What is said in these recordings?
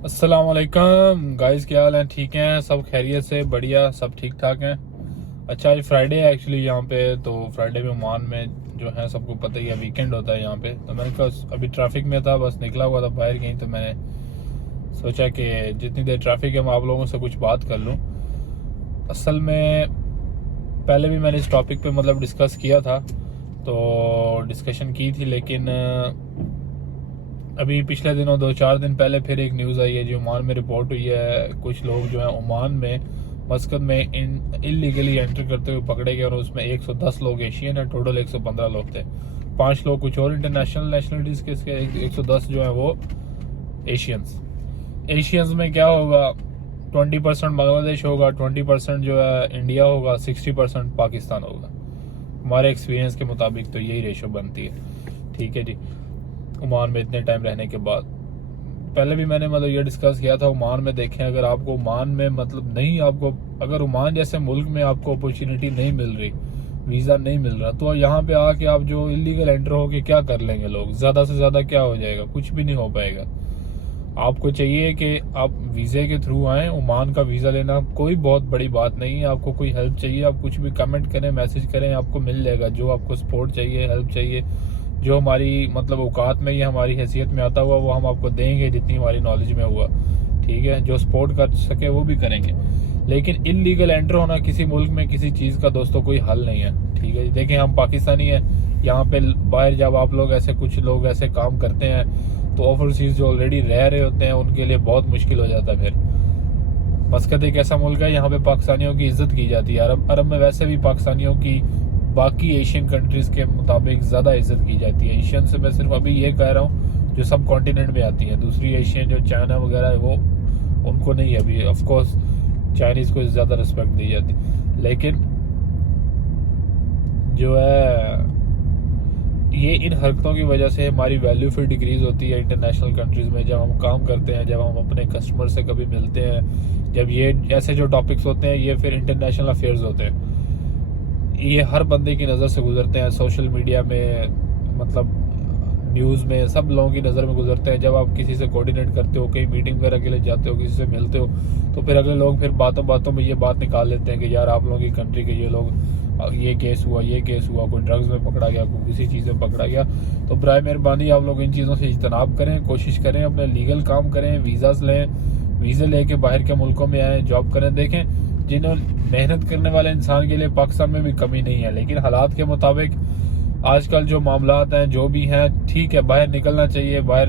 अस्सलाम वालेकुम गाइस, क्या हाल है? ठीक हैं सब? खैरियत से? बढ़िया, सब ठीक ठाक हैं। अच्छा, आज फ्राइडे है एक्चुअली यहाँ पे। तो फ्राइडे में ओमान में जो है सबको पता ही है वीकेंड होता है यहाँ पे। तो मैंने कहा अभी ट्रैफिक में था, बस निकला हुआ था बाहर कहीं, तो मैंने सोचा कि जितनी देर ट्रैफिक है मैं आप लोगों से कुछ बात कर लूँ। असल में पहले भी मैंने इस टॉपिक पे मतलब डिस्कस किया था, तो डिस्कशन की थी, लेकिन अभी पिछले दिनों 2-4 दिन पहले फिर एक न्यूज़ आई है जो ओमान में रिपोर्ट हुई है। कुछ लोग जो है ओमान में मस्कत में इलीगली एंटर करते हुए पकड़े गए, और उसमें 110 लोग एशियन है, टोटल 115 लोग थे। 5 लोग कुछ और इंटरनेशनल नेशनलिटीज़ के, इसके 110 जो है वो एशियंस। एशियंस में क्या होगा, 20% बांग्लादेश होगा, 20% जो है इंडिया होगा, 60% पाकिस्तान होगा। हमारे एक्सपीरियंस के मुताबिक तो यही रेशो बनती है। ठीक है जी। ओमान में इतने टाइम रहने के बाद पहले भी मैंने मतलब ये डिस्कस किया था। ओमान में देखें, अगर आपको ओमान में मतलब नहीं, आपको अगर ओमान जैसे मुल्क में आपको अपॉर्चुनिटी नहीं मिल रही, वीज़ा नहीं मिल रहा, तो यहाँ पे आके आप जो इलीगल एंटर होके क्या कर लेंगे लोग? ज़्यादा से ज़्यादा क्या हो जाएगा? कुछ भी नहीं हो पाएगा। आपको चाहिए कि आप वीज़े के थ्रू आएँ। ओमान का वीज़ा लेना कोई बहुत बड़ी बात नहीं है। आपको कोई हेल्प चाहिए, आप कुछ भी कमेंट करें, मैसेज करें, आपको मिल जाएगा। जो आपको सपोर्ट चाहिए, हेल्प चाहिए, जो हमारी मतलब औकात में या हमारी हैसियत में आता हुआ, वो हम आपको देंगे जितनी हमारी नॉलेज में हुआ। ठीक है, जो सपोर्ट कर सके वो भी करेंगे। लेकिन इलीगल एंटर होना किसी मुल्क में किसी चीज़ का दोस्तों कोई हल नहीं है। ठीक है, देखें हम पाकिस्तानी हैं, यहाँ पे बाहर जब आप लोग ऐसे कुछ लोग ऐसे काम करते हैं तो ओवरसीज जो ऑलरेडी रह रहे होते हैं उनके लिए बहुत मुश्किल हो जाता है। फिर मस्कत एक ऐसा मुल्क है, यहाँ पे पाकिस्तानियों की इज्जत की जाती है। अरब में वैसे भी पाकिस्तानियों की बाकी एशियन कंट्रीज के मुताबिक ज़्यादा इज्जत की जाती है। एशियन से मैं सिर्फ अभी ये कह रहा हूँ जो सब कॉन्टिनेंट में आती हैं। दूसरी एशियन जो चाइना वगैरह है वो उनको नहीं है अभी। ऑफकोर्स चाइनीज़ को ज़्यादा रिस्पेक्ट दी जाती, लेकिन जो है ये इन हरकतों की वजह से हमारी वैल्यू फिर डिक्रीज होती है इंटरनेशनल कंट्रीज़ में। जब हम काम करते हैं, जब हम अपने कस्टमर से कभी मिलते हैं, जब ये ऐसे जो टॉपिक्स होते हैं ये फिर इंटरनेशनल अफेयर्स होते हैं, ये हर बंदे की नज़र से गुजरते हैं। सोशल मीडिया में, मतलब न्यूज़ में, सब लोगों की नज़र में गुजरते हैं। जब आप किसी से कोऑर्डिनेट करते हो, कहीं मीटिंग वगैरह के लिए जाते हो, किसी से मिलते हो, तो फिर अगले लोग फिर बातों बातों में ये बात निकाल लेते हैं कि यार आप लोगों की कंट्री के ये लोग, ये केस हुआ, ये केस हुआ, कोई ड्रग्स में पकड़ा गया, कोई किसी चीज़ में पकड़ा गया। तो बराए मेहरबानी आप लोग इन चीज़ों से इज्तनाब करें, कोशिश करें, अपने लीगल काम करें, वीज़ास लें, वीज़े लेके बाहर के मुल्कों में आएँ, जॉब करें। देखें, जिन्होंने मेहनत करने वाले इंसान के लिए पाकिस्तान में भी कमी नहीं है, लेकिन हालात के मुताबिक आजकल जो मामलात हैं, जो भी हैं, ठीक है, बाहर निकलना चाहिए। बाहर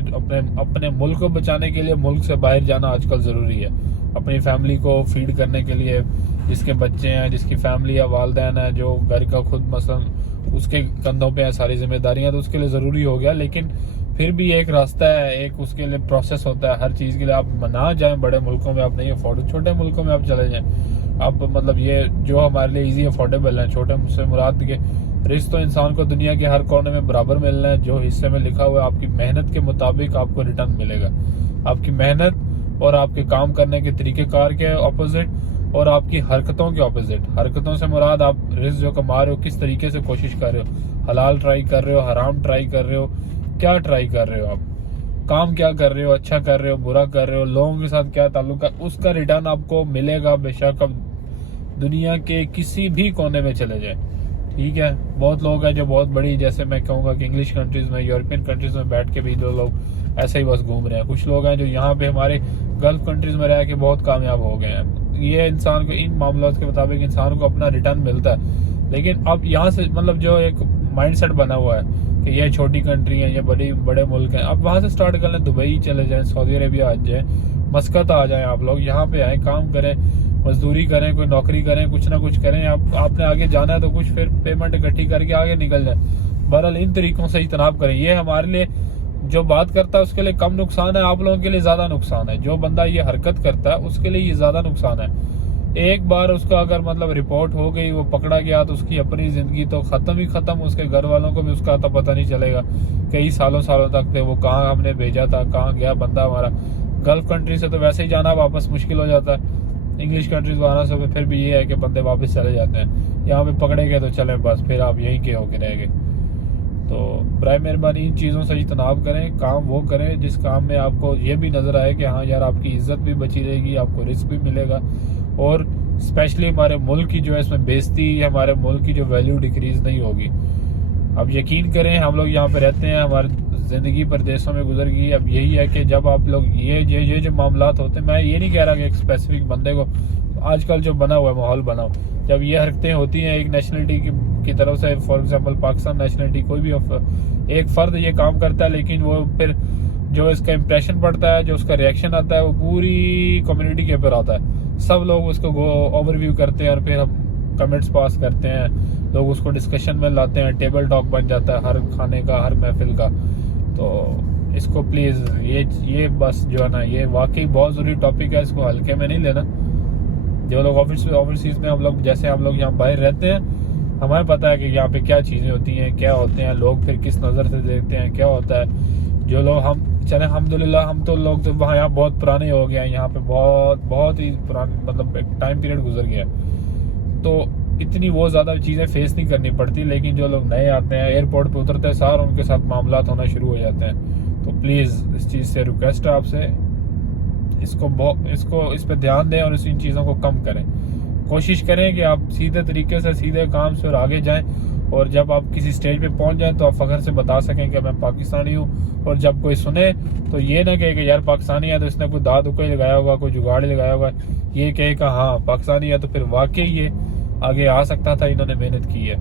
अपने मुल्क को बचाने के लिए मुल्क से बाहर जाना आजकल ज़रूरी है। अपनी फैमिली को फीड करने के लिए, जिसके बच्चे हैं, जिसकी फैमिली या वालदैन है, जो घर का खुद मसलन उसके कंधों पे है सारी जिम्मेदारियां, तो उसके लिए ज़रूरी हो गया। लेकिन फिर भी एक रास्ता है, एक उसके लिए प्रोसेस होता है हर चीज़ के लिए। आप ना जाएं बड़े मुल्कों में, आप नहीं अफोर्ड, छोटे मुल्कों में आप चले जाएं। आप मतलब ये जो हमारे लिए इजी अफोर्डेबल है, छोटे मुझसे मुराद के रिस्क तो इंसान को दुनिया के हर कोने में बराबर मिलना है। जो हिस्से में लिखा हुआ है, आपकी मेहनत के मुताबिक आपको रिटर्न मिलेगा। आपकी मेहनत और आपके काम करने के तरीक़ेकार के ऑपोजिट, और आपकी हरकतों के ऑपोजिट। हरकतों से मुराद आप रिस्क जो कमा रहे हो किस तरीके से कोशिश कर रहे हो, हलाल ट्राई कर रहे हो, हराम ट्राई कर रहे हो, क्या ट्राई कर रहे हो, आप काम क्या कर रहे हो, अच्छा कर रहे हो, बुरा कर रहे हो, लोगों के साथ क्या ताल्लुक है, उसका रिटर्न आपको मिलेगा बेशक आप दुनिया के किसी भी कोने में चले जाए। ठीक है, बहुत लोग हैं जो बहुत बड़ी, जैसे मैं कहूँगा कि इंग्लिश कंट्रीज़ में, यूरोपियन कंट्रीज़ में बैठ के भी जो लोग ऐसे ही बस घूम रहे हैं। कुछ लोग हैं जो यहाँ पे हमारे गल्फ कंट्रीज़ में रह के बहुत कामयाब हो गए हैं। ये इंसान को इन मामलों के मुताबिक इंसान को अपना रिटर्न मिलता है। लेकिन अब यहाँ से मतलब जो एक माइंडसेट बना हुआ है कि ये छोटी कंट्री है, ये बड़े मुल्क हैं, अब वहाँ से स्टार्ट कर लें। दुबई चले जाएँ, सऊदी अरेबिया आ जाएँ, मस्कत आ जाएँ, आप लोग यहाँ पे आएँ, काम करें, मजदूरी करें, कोई नौकरी करें, कुछ ना कुछ करें। आपने आगे जाना है तो कुछ फिर पेमेंट इकट्ठी करके आगे निकल जाए। बहरहाल इन तरीकों से इज्तनाब करें। ये हमारे लिए, जो बात करता है उसके लिए कम नुकसान है, आप लोगों के लिए ज़्यादा नुकसान है। जो बंदा ये हरकत करता है उसके लिए ये ज़्यादा नुकसान है। एक बार उसका अगर मतलब रिपोर्ट हो गई, वो पकड़ा गया, तो उसकी अपनी ज़िंदगी तो ख़त्म ही ख़त्म। उसके घर वालों को भी उसका तो पता नहीं चलेगा। कई सालों सालों तक थे वो कहाँ हमने भेजा था, कहाँ गया बंदा हमारा। गल्फ कंट्री से तो वैसे ही जाना वापस मुश्किल हो जाता है। इंग्लिश कंट्रीज वहाँ से फिर भी ये है कि बंदे वापस चले जाते हैं। यहाँ पे पकड़े गए तो चले बस, फिर आप यहीं के होके रह गए। तो बराए मेहरबानी इन चीज़ों से इज्तनाब करें, काम वो करें जिस काम में आपको ये भी नज़र आए कि हाँ यार आपकी इज्जत भी बची रहेगी, आपको रिस्क भी मिलेगा, और स्पेशली हमारे मुल्क की जो है इसमें बेइज्जती, हमारे मुल्क की जो वैल्यू डिक्रीज़ नहीं होगी। अब यकीन करें हम लोग यहाँ पे रहते हैं, हमारी ज़िंदगी परदेशों में गुजर गई। अब यही है कि जब आप लोग ये जो मामलात होते हैं, मैं ये नहीं कह रहा कि एक स्पेसिफिक बंदे को, आजकल जो बना हुआ है माहौल बना हुआ, जब ये हरकतें होती हैं एक नेशनलिटी की तरफ से, फॉर एग्जांपल पाकिस्तान नेशनलिटी कोई भी एक फ़र्द ये काम करता है, लेकिन वो फिर जो इसका इम्प्रेशन पड़ता है, जो उसका रिएक्शन आता है, वो पूरी कम्युनिटी के ऊपर आता है। सब लोग उसको ओवरव्यू करते हैं और फिर हम कमेंट्स पास करते हैं, लोग उसको डिस्कशन में लाते हैं, टेबल टॉक बन जाता है हर खाने का, हर महफिल का। तो इसको प्लीज़ ये बस जो है ना, ये वाकई बहुत ज़रूरी टॉपिक है, इसको हल्के में नहीं लेना। जो लोग ओवरसीज़ में, हम लोग यहाँ बाहर रहते हैं, हमें पता है कि यहाँ पे क्या चीज़ें होती हैं, क्या होते हैं लोग, फिर किस नज़र से देखते हैं, क्या होता है। जो लोग हम चले अल्हम्दुलिल्लाह, हम तो लोग तो वहाँ यहाँ बहुत पुराने हो गए हैं, यहाँ पे बहुत ही पुराने मतलब एक टाइम पीरियड गुजर गया, तो इतनी वो ज़्यादा चीज़ें फेस नहीं करनी पड़ती। लेकिन जो लोग नए आते हैं, एयरपोर्ट पे उतरते हैं सार उनके साथ मामलात होना शुरू हो जाते हैं। तो प्लीज़ इस चीज़ से रिक्वेस्ट है आपसे, इस पे ध्यान दें और इन चीज़ों को कम करें। कोशिश करें कि आप सीधे तरीके से, सीधे काम से और आगे जाएं, और जब आप किसी स्टेज पे पहुंच जाएं तो आप फ़ख्र से बता सकें कि मैं पाकिस्तानी हूँ। और जब कोई सुने तो ये ना कहे कि यार पाकिस्तानी है तो इसने कोई दाद उका ही लगाया होगा, कोई जुगाड़ ही लगाया होगा, ये कहे कि हाँ पाकिस्तानी है तो फिर वाकई ये आगे आ सकता था, इन्होंने मेहनत की है।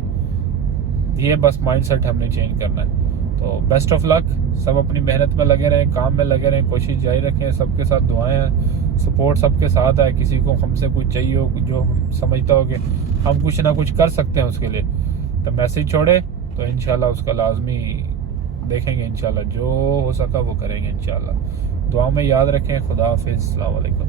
ये बस माइंडसेट हमने चेंज करना है। तो बेस्ट ऑफ लक, सब अपनी मेहनत में लगे रहें, काम में लगे रहें, कोशिश जारी रखें, सबके साथ दुआएं हैं, सपोर्ट सबके साथ है। किसी को हमसे कुछ चाहिए हो, जो समझता हो कि हम कुछ ना कुछ कर सकते हैं उसके लिए, तो मैसेज छोड़े, तो इंशाल्लाह उसका लाजमी देखेंगे, इंशाल्लाह जो हो सका वो करेंगे इंशाल्लाह। दुआ में याद रखें। खुदा हाफिज़, अस्सलाम वालेकुम।